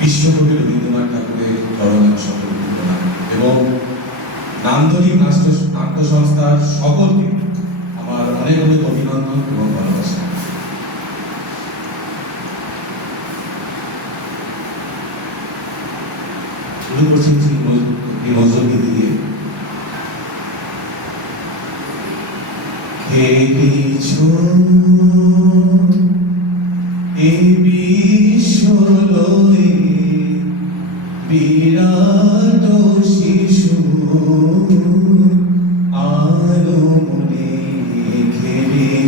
বিশ্বকবি রবীন্দ্রনাথ ঠাকুরের চরণে সকল প্রণাম এবং নান্দনিক নাট্য নাট্য সংস্থার সকলকে আমার অনেক অনেক অভিনন্দন এবং ভালোবাসা। শুরু করছি দিয়ে।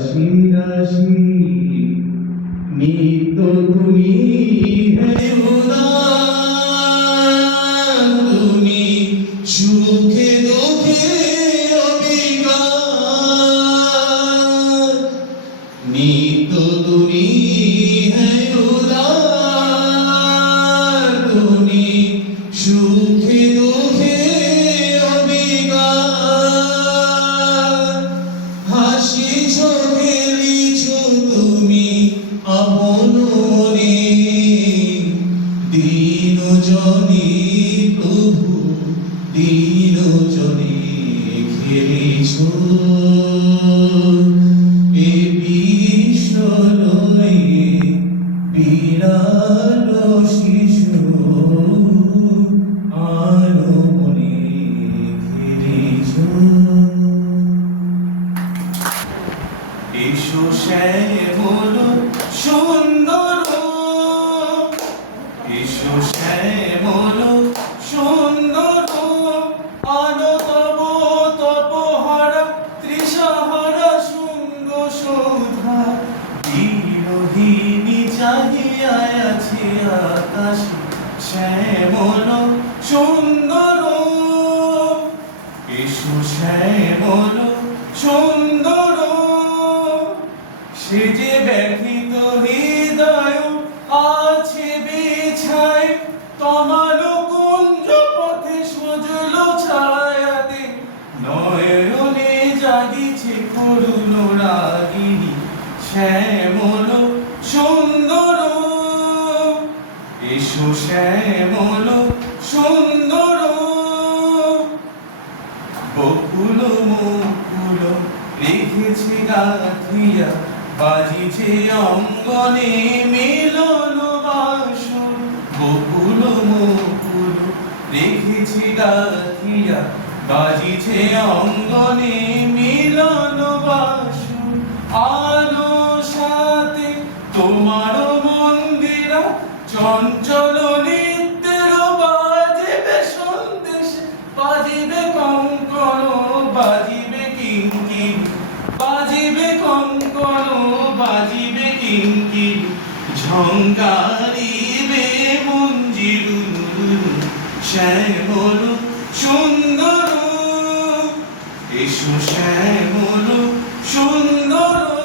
রাশি রাশি নিত্য তুমি হে বিরাট শিশু আলো মনে এসো শ্যামল সুন্দর আছে আকাশ শ্যামল সুন্দর। এসো শ্যামল সুন্দর। সে যে ব্যথিত হৃদয় আছে বিছায়, তোমার কুঞ্জ পথে নয়নে জাগিছে রাগিনী শ্যামল এসো শ্যামল সুন্দর। বকুল মুকুল লিখেছে গাথিয়া, বাজিছে অঙ্গনে মিলন বাসন বকুল মুকুল লিখেছে গাথিয়া, বাজিছে অঙ্গনে মিলন বাসন আলো সাথে তোমার মন্দিরা চঞ্চল নিত্যের বাজিবে সন্দেশ, বাজিবে কঙ্কর বাজিবে কিঙ্কিন বাজিবে কঙ্কন বাজিবে কিঙ্কিন ঝঙ্কারিবে মঞ্জিরু, শ্যামল সুন্দর। এসো শ্যামল সুন্দর।